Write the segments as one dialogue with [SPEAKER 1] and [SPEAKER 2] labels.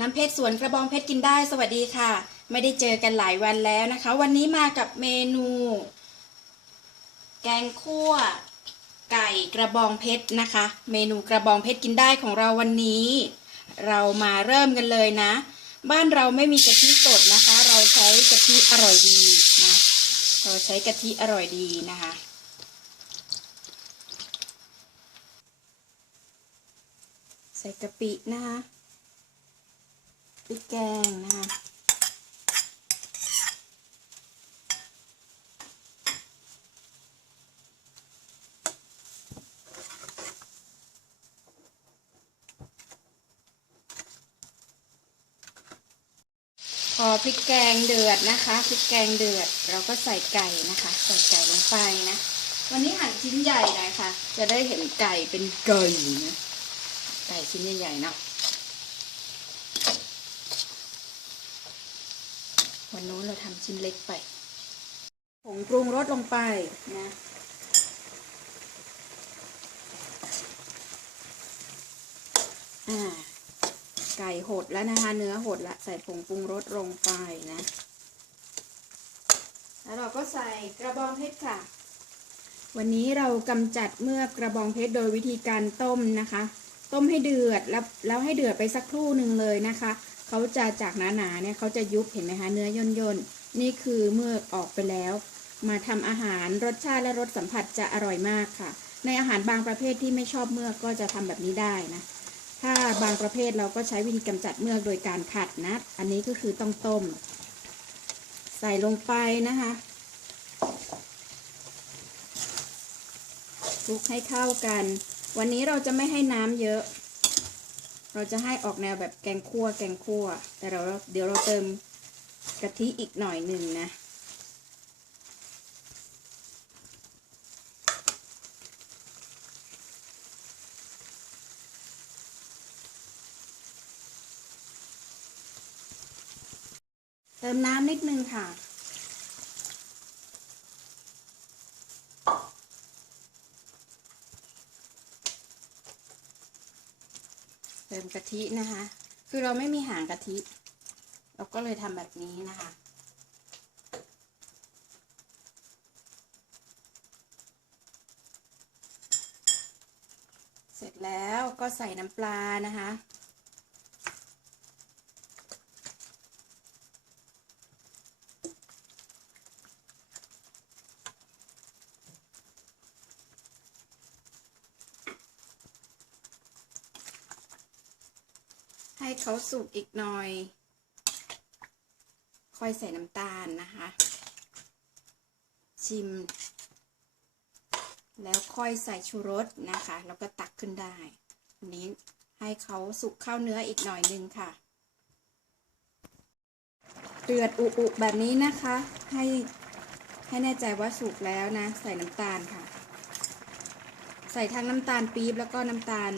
[SPEAKER 1] น้ำเพชรสวนกระบองเพชรกินได้สวัสดีค่ะ ไม่ได้เจอกันหลายวันแล้วนะคะ วันนี้มากับเมนู แกงคั่ว ไก่กระบองเพชรนะคะ เมนูกระบองเพชรกินได้ของเราวันนี้ เรามาเริ่มกันเลยนะ บ้านเราไม่มีกะทิสดนะคะ เราใช้กะทิอร่อยดีนะเราใช้กะทิอร่อยดีนะคะใส่กะปินะคะ พริกแกงนะคะพอพริกแกงเดือดนะคะพริกแกงเดือด เราก็ใส่ไก่นะคะ ใส่ไก่ลงไปนะวันนี้หั่นชิ้นใหญ่หน่อยค่ะ จะได้เห็นไก่เป็นไก่นะไก่ชิ้นใหญ่ๆเนาะ วันนู้นเราทำชิ้นเล็กไป ผงปรุงรสลงไปนะ อ่า ไก่หดแล้วนะคะ เนื้อหดละ ใส่ผงปรุงรสลงไปนะ แล้วเราก็ใส่กระบองเพชรค่ะ วันนี้เรากำจัดเมือกกระบองเพชรโดยวิธีการต้มนะคะ ต้มให้เดือดแล้วแล้วให้เดือดไปสักครู่หนึ่งเลยนะคะ เขาจะจากหนาๆเนี่ยเขาจะยุบเห็นไหมคะเนื้อย่นย่นๆนี่คือเมือกออกไปแล้ว มาทำอาหารรสชาติและรสสัมผัสจะอร่อยมากค่ะ ในอาหารบางประเภทที่ไม่ชอบเมือกก็จะทำแบบนี้ได้นะถ้าบางประเภทเราก็ใช้วิธีกำจัดเมือกโดยการขัดนะ อันนี้ก็คือต้องต้ม ใส่ลงไปนะคะคลุกให้เข้ากัน วันนี้เราจะไม่ให้น้ำเยอะ เราจะให้ออกแนวแบบแกงคั่วแกงคั่ว แต่เราเดี๋ยวเราเติมกะทิอีกหน่อยหนึ่งนะเติมน้ำนิดนึงค่ะ เติมกะทินะคะ คือเราไม่มีหางกะทิ เราก็เลยทำแบบนี้นะคะ เสร็จแล้วก็ใส่น้ำปลานะคะ ให้เขาสุกอีกหน่อย ค่อยใส่น้ำตาลนะคะ ชิม แล้วค่อยใส่ชูรสนะคะ แล้วก็ตักขึ้นได้อันนี้ให้เขาสุกเข้าเนื้ออีกหน่อยนึงค่ะ เดือดอุอุแบบนี้นะคะ ให้ให้แน่ใจว่าสุกแล้วนะ ใส่น้ำตาลค่ะ ใส่ทั้งน้ำตาลปี๊บแล้วก็น้ำตาล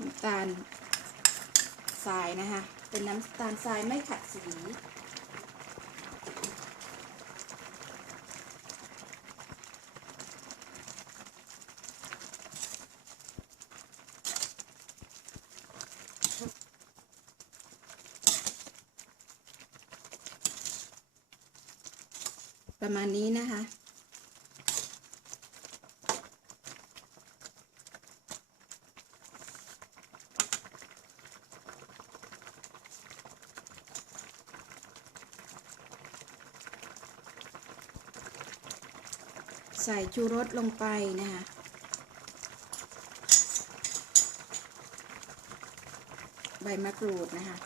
[SPEAKER 1] น้ำตาล ทรายนะคะ เป็นน้ำตาลทรายไม่ขัดสีประมาณนี้นะคะ ใส่ชูรสลงไปนะคะใบมะกรูดนะคะ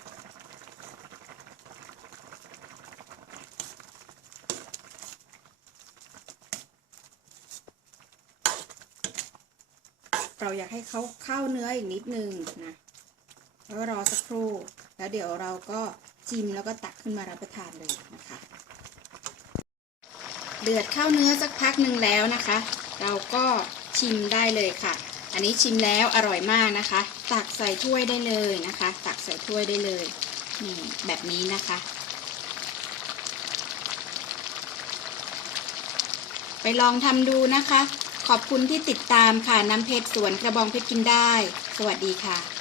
[SPEAKER 1] เราอยากให้เขาเข้าเนื้ออีกนิดนึงนะแล้วรอสักครู่ แล้วเดี๋ยวเราก็จิ้มแล้วก็ตักขึ้นมารับประทานเลยนะคะ เดือดเข้าเนื้อสักพักหนึ่งแล้วนะคะ เราก็ชิมได้เลยค่ะ อันนี้ชิมแล้วอร่อยมากนะคะ ตักใส่ถ้วยได้เลยนะคะ ตักใส่ถ้วยได้เลยนี่แบบนี้นะคะ ไปลองทำดูนะคะ ขอบคุณที่ติดตามค่ะน้ำเพชรสวนกระบองเพชรกินได้ สวัสดีค่ะ